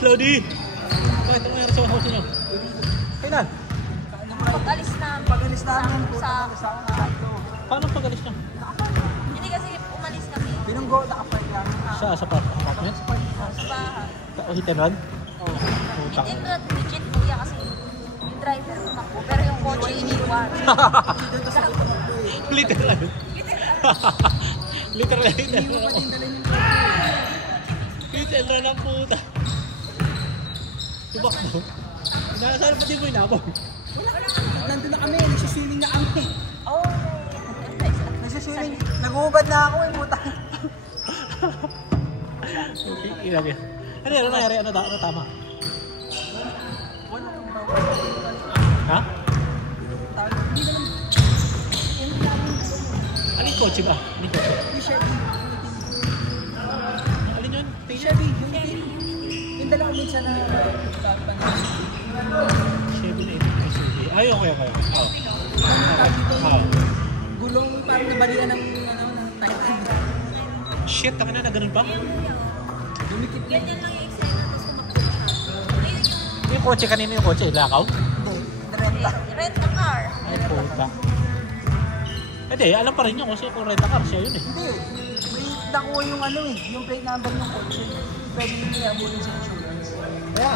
Miss Lodi! Bakit ang mayroon sa house niyo? Kailan? Pag-alis namin sa Paano pag-alis na? Hindi kasi umalis kami Binunggo, naka-park lang. Sa apartment? sa bahay. O hit and run? Oo. Hindi ko legit kuya kasi yung driver tumakbo pero yung kotse iniwan. Literal. Literal. Hit and run ang puta. Tumakbo. Saan pa din mo inabang? Nandun na kami, nagsiswimming na kami. Oh. Nagsiswimming, nag-uubad na ako eh, puta. Ilan yan? Ano yan? Ano nangyari? Ano tama? Ha? Hindi naman, Ano yung kotse ba? Ano yung kotse? yung Chevy. Alin yun? Chevy, yung dalawang minsan na Chevy na ito. Ay, okay. gulong parang nabalian ng Titan. Shit, taka na ganun pa? Dumikit na. Ganyan lang yung eksena tapos tumakbo siya. Ayun Yung kotse kanina yung kotse, lakaw? Hindi, renta. rent a car. Ay, puta. Hindi, alam pa rin yun kasi kung rent a car, siya yun eh. Hindi, may nakuha yung ano eh, yung plate number ng kotse. Pwede yung niabulin sa insurance. Kaya,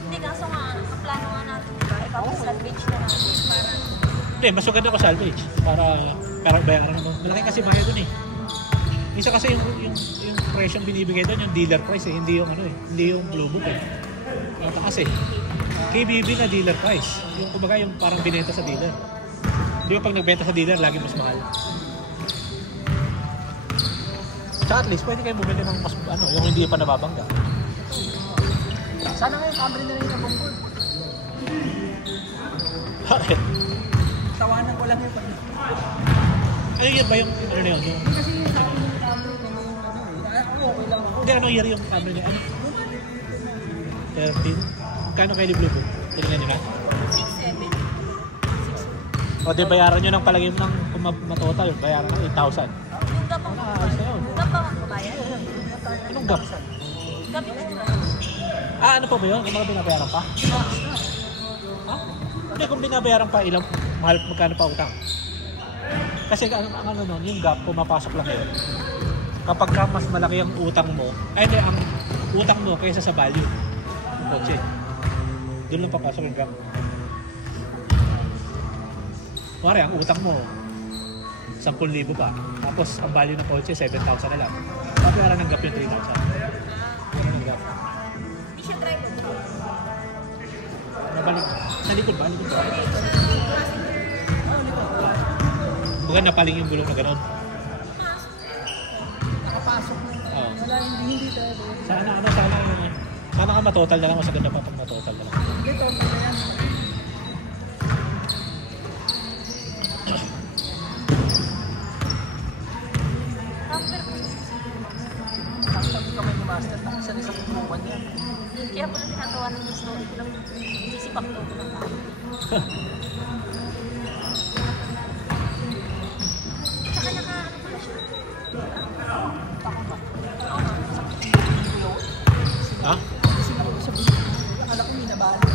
Hindi kaso nga, ang plano nga natin diba, ipapag-salvage na natin para hindi, mas maganda ko salvage para bayaran mo. Malaki kasi bayad dun eh. Minsan kasi yung presyo binibigay doon, yung dealer price eh, hindi yung ano eh, hindi yung blue book eh. Kaya kasi, KBB na dealer price. Yung kumbaga yung parang binenta sa dealer. Di ba pag nagbenta sa dealer, lagi mas mahal. So at least, pwede kayo bumili ng mas, ano, yung hindi pa nababangga. Sana ngayon, Camry na rin yung nabungkol. Bakit? Tawanan ko lang yung pag... Ano yun ba yung, ano na yun? Yung, Kasi yung sabi ng Camry na yung ano eh, ako okay lang ako. hindi, ano year yung camera niya? Ano? 13? Kano kayo ni Blue Book? Tingnan nyo na? 6-7. O di bayaran nyo ng palagay mo ng kung matotal, bayaran ng 8,000. Yung gap ang Ayos na yun. gap ang magbabayad. Anong gap? Gap insurance. Ano pa ba yun? Kung mga binabayaran pa? Ha? Hindi, kung binabayaran pa, ilang mahal, magkano pa utang? Kasi ang ano nun, yung gap, pumapasok lang yun. Kapag ka mas malaki ang utang mo, ay hindi, ang utang mo kaysa sa value ng kotse. Doon lang papasok yung gap. Kuwari, ang utang mo, 10,000 pa. Tapos, ang value ng kotse, 7,000 na lang. Babayaran ng gap yung 3,000. Ano ng gap? Hindi siya driver. Nabalik. Sa likod ba? Likod ba? Bukan napaling yung gulong na gano'n. Nakapasok na. Oo. Wala, hindi tayo. Sana ka matotal na lang o sa ganda pa pag matotal na lang. Hindi, total na yan. Camper. Sabi kamay ni Master, isa na sa putukan yan. Kaya pala tinatawa ng story ko lang sisipak daw ko ng tao. Tsaka ano pala siya? Takot ba? Ha? Kasi ako sa buhay. Akala ko minabali.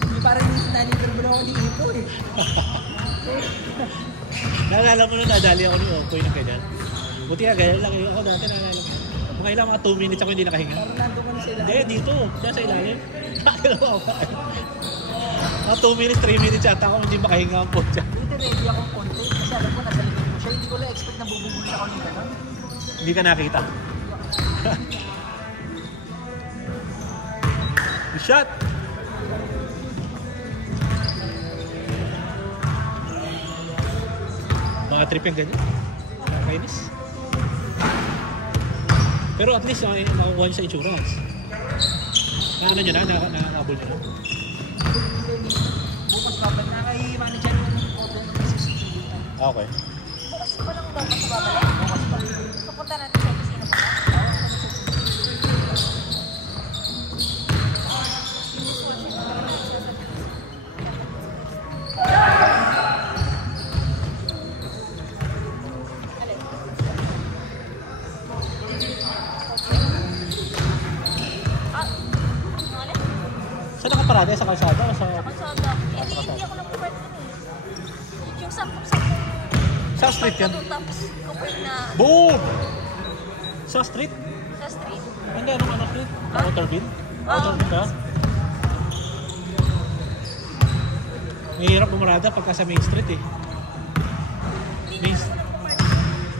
Hindi parang nalibre mo na ako ni Ipo eh. Naalala mo na nadali ako ni Okoy ng ganyan. Buti nga, ganyan lang ako dati naalala ko. Mga ilang mga 2 minutes ako hindi nakahinga. Parang nandun ko na sila. Hindi, dito. Diyan sa ilalim. Nakakalawa ako. Mga 2 minutes, 3 minutes yata ako hindi makahinga ang po dyan. Hindi ready akong content kasi alam ko nasa likod ko siya. Hindi ko lang expect na bububulsa ako ng gano'n. Hindi ka nakita. Shot! Mga trip yung ganyan. Nakakainis. Pero at least makakuha niyo sa insurance. Ano nyo na? Nakakabol nyo na? Bukas kapag nakay-manager mo ng content ng CCTV. Okay. Bukas ko lang daw mas babalik. Bukas pa. Pupunta natin sa opisina mo. parada sa kalsada o sa... Sa kalsada. Hindi ako nag-park dun eh. Yung sampung-sampung. Sa street yan? Tapos kapag na... Boom! Sa street? Sa street. Hindi, anong street? Outer bin? Oo. Outer bin ka? Mahirap bumarada pagka sa main street eh.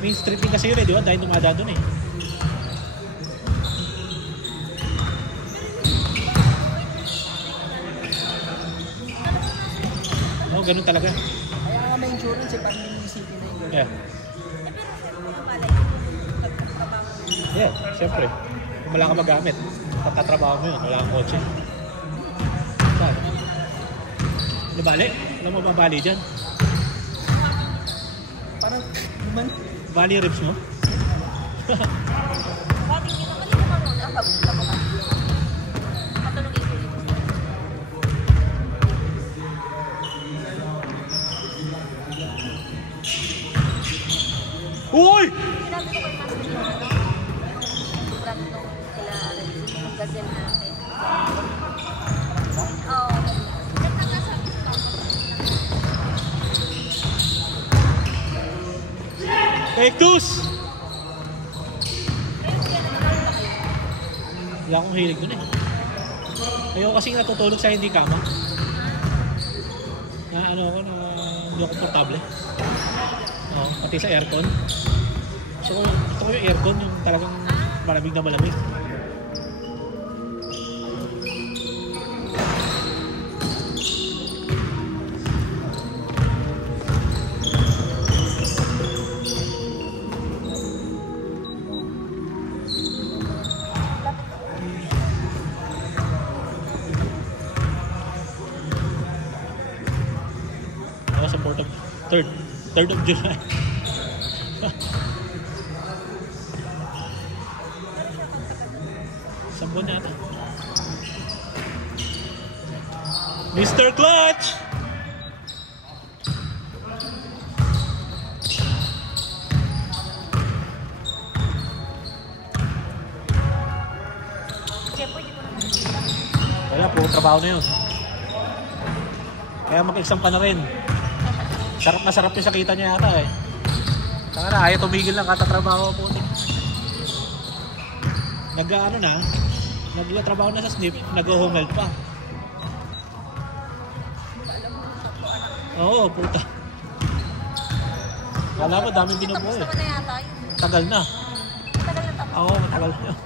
Main street din kasi yun eh, di ba? Dahil dumada doon eh. Oo, ganun talaga. Kaya nga may insurance eh, parang yung city na yun. Yeah. Yeah, siyempre. Kung wala ka magamit, pagkatrabaho mo yun, wala kang kotse. Saan? Nabali? Alam mo mabali dyan? Parang, naman, Bali ribs mo? Bakit hindi naman yung naman nun? Ang pagpunta ko ba? Patulogin ko dito. Uy! Sinabi ko kay Master yung ano? Yung brand nung kila Gazelle natin. Oo. Cactus! Wala akong hilig dun eh. Ayoko kasing natutulog sa hindi kama. Na ano ako na hindi ako komportable. Oo, pati sa aircon. So, gusto ko yung aircon, yung talagang malamig na malamig. Sa 3rd of July. Sambon na ata. Mr. Clutch! Siyempre, hindi ko naman Wala, puro trabaho na yun. Kaya mag-exam ka na rin. Sarap na sarap yung sakita niya yata eh. Saka na, ayaw tumigil lang katatrabaho po. Nag-ano na, nagtrabaho na sa SNF, nag-home health pa. Oo, puta. Wala mo, daming binubuo eh. Tapos naman na yata yun. Tagal na. Matagal na tapos. Oo, matagal na.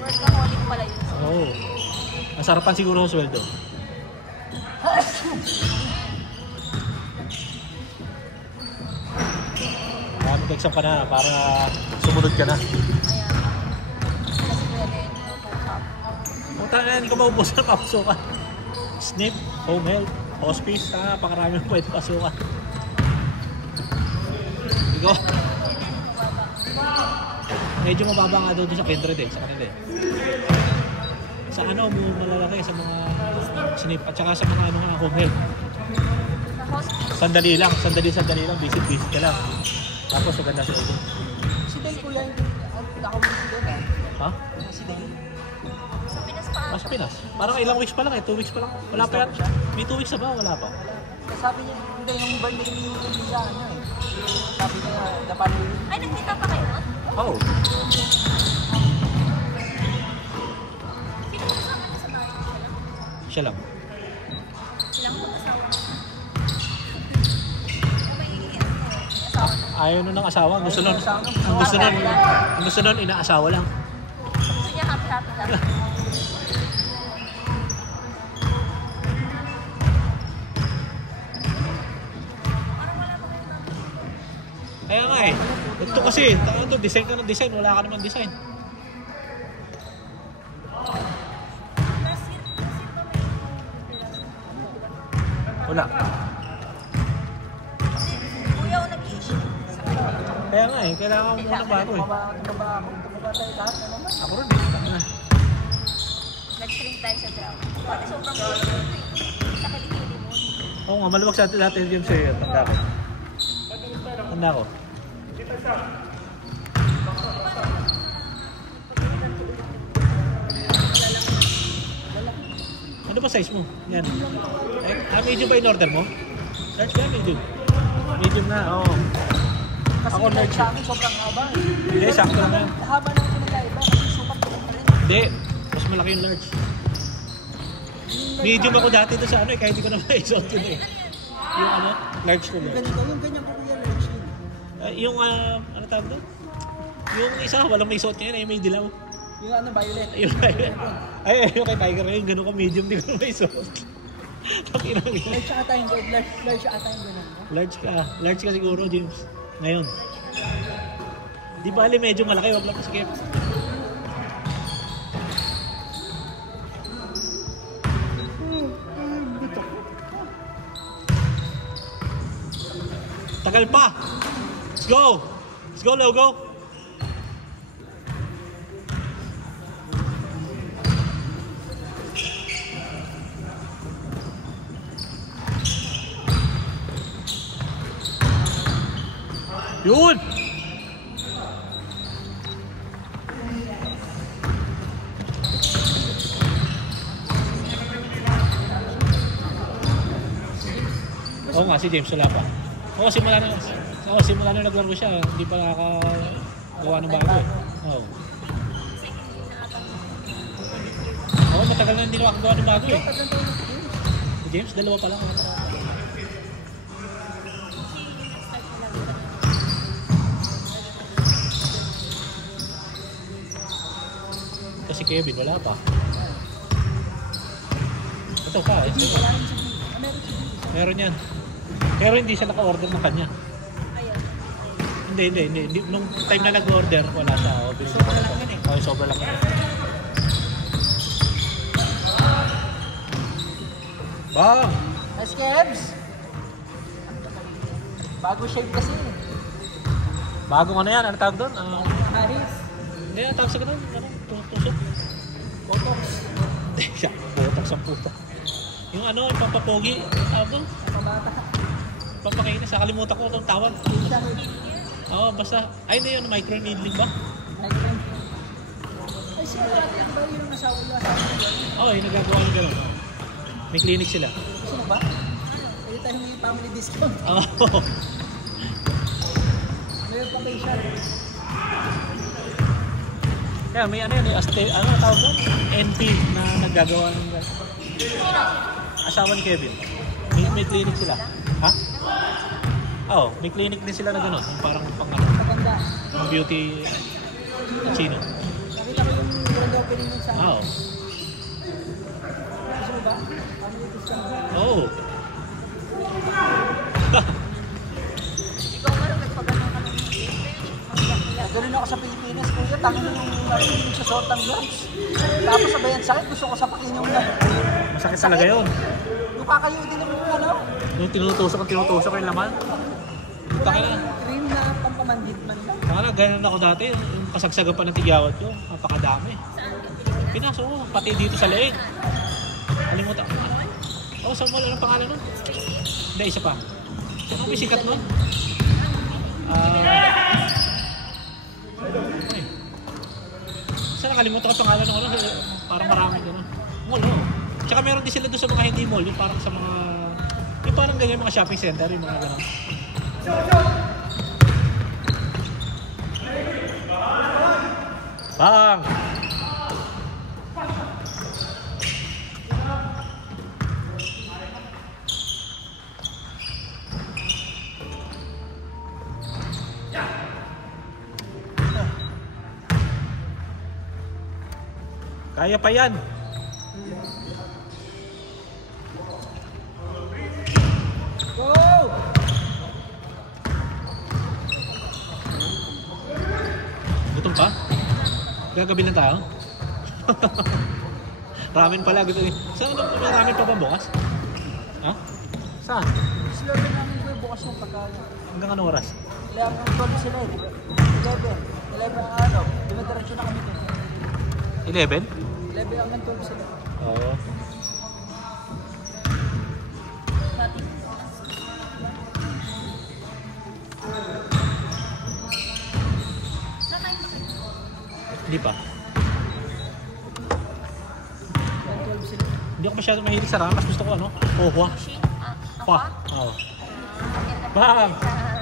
Workaholic pala yun. Oo. Masarapan siguro ang sweldo. Mag-exam ka na para sumunod ka na. Ayan. Kasi pwede yung top. Punta na, hindi ko maubos na papasukan. SNF, home health, hospice, pakarami mo pwede pasukan. Ikaw? Medyo mababa nga doon sa Kindred eh, sa kanila eh. Sa ano, malalaki sa mga SNF at saka sa mga home health. Sa hospital. Sandali lang, visit ka lang. Tapos maganda sila doon. si Day ko yan, nakawin ko doon Ha? si Day. Sa Pinas pa. Sa Pinas. Parang ilang weeks pa lang eh, 2 weeks pa lang. Wala pa yan. May 2 weeks na ba? Wala pa. Sabi niya, hindi, yung iba niya yung visa niya eh. Sabi niya, dapat Ay, nagkita pa kayo nun? Oo. Sino kasama niya sa bahay? Siya lang. Silang mag-asawa. May asawa na. Ayaw nun ng asawa. Gusto nun, inaasawa lang. Gusto niya happy-happy lang. Kaya nga eh. Ito kasi, ito, design ka ng design. Wala ka naman design. Wala. Kuya ako nag-i-issue. Kaya nga eh, kailangan mo muna bago eh. tumaba tayo lahat na naman. Ako rin eh. Nag-shrink tayo sa ground. Pati sobrang gulo ito eh. Sa kilikili mo. Oo nga, maluwag sa atin yung sa'yo. Tanda ko. Tanda ko. ba size mo? Yan. Medium ba in order mo? Large ka, medium. Medium na, oo. Kasi Ako yung large. sa amin sobrang haba. Hindi, sakto lang yan. Haba ng pinagkaiba kasi sukat ko pa rin. Hindi, mas malaki yung large. Medium ako dati doon sa ano eh, kahit hindi ko na maisot yun eh. Yung ano, large ko Yung large. ganito, yung ganyan ko kuya large yun. Yung, ano tawag doon? Yung isa, walang may suot niya yun, may dilaw. Yung ano, violet. Yung yung kay Tiger ngayon, ganun ka medium, di ko na may suot. Takirang yun. Large ata yung good. Large ata yung ganun. Large ka siguro, James. Ngayon. Di bali, medyo malaki, wag lang masikip. Tagal pa! Let's go! Let's go, Logo! Yun! Oo nga, si James wala pa. Simula na naglaro siya, hindi pa nakakagawa ng bago eh. Oo, matagal na hindi nakakagawa ng bago eh. Si James, dalawa pa lang. Kasi Kevin, wala pa. Ito pa eh. Meron yan. Pero hindi siya naka-order ng kanya. Hindi. Nung time na nag-order, wala siya. Sobra lang yan eh. Sobra lang yan. Bang! Nice Kebs! Bago shape kasi eh. Bagong ano yan? Ano tawag doon? Harris. Hindi, ang tawag sa ganun. Tusok. Botox. Hindi siya. Botox ang puta. Yung ano, yung pampapogi. Tawag doon? Pabata. Pampakainis. Nakalimutan ko itong tawag. Oo, basta. Ay, hindi yun. Micro-needling ba? Ay, siya natin ba yung nasawa niya? Oo, yung nagagawa ng gano'n. May clinic sila. Gusto mo ba? Pwede tayo may family discount. Oo. Mayroon pa facial. Kaya may ano yun, ano tawag mo? NP na naggagawa ng gano'n. Asawa ni Kevin. May clinic sila. Ha? Oo, may clinic din sila na gano'n. Yung parang Maganda. pang beauty chino. Nakita ko yung grand opening nun sa akin. Oo. Gusto mo ba? Family discount. Oo. Ikaw meron nagpagano'n ka ng Ganun ako sa Pilipinas, kuya. Tangin mo yung narinig sa short-term gloves. Tapos sabayan sa akin, gusto ko sapakin yung Masakit talaga yun. yung kakayo din naman yung ano. Yung tinutusok yung laman. Wala yung cream na pampamandit man lang. Sana ganun ako dati. Yung kasagsagan pa ng tigyawat ko. Napakadami. Pinasok ko. Pati dito sa leeg. Kalimutan. Saan mo lang ang pangalan nun? Hindi, isa pa. Saan ang may sikat nun? Saan nakalimutan ko ang pangalan ng ano? Parang marami gano'n. Mall, oh. Tsaka meron din sila doon sa mga hindi mall. Yung parang sa mga... Yung parang ganyan mga shopping center. Yung mga gano'n. Bang! Kaya pa yan. Go! Gutom pa? Gagabi lang tayo? Ramen pala. Saan may ramen pa ba bukas? Ha? Saan? Slow namin ko yung bukas yung pagkain. Hanggang anong oras? Kaya ang 12 sila eh. 11 ang ano. Dumidiretso na kami dun. 11? 11 hanggang 12 sila. Oo. Hindi pa. Hanggang 12 sila. Hindi Hindi ako masyado mahilig sa ramen. Mas gusto ko ano? Pohwa. Sushi? Pa. Oo. Ah, Bang! ah,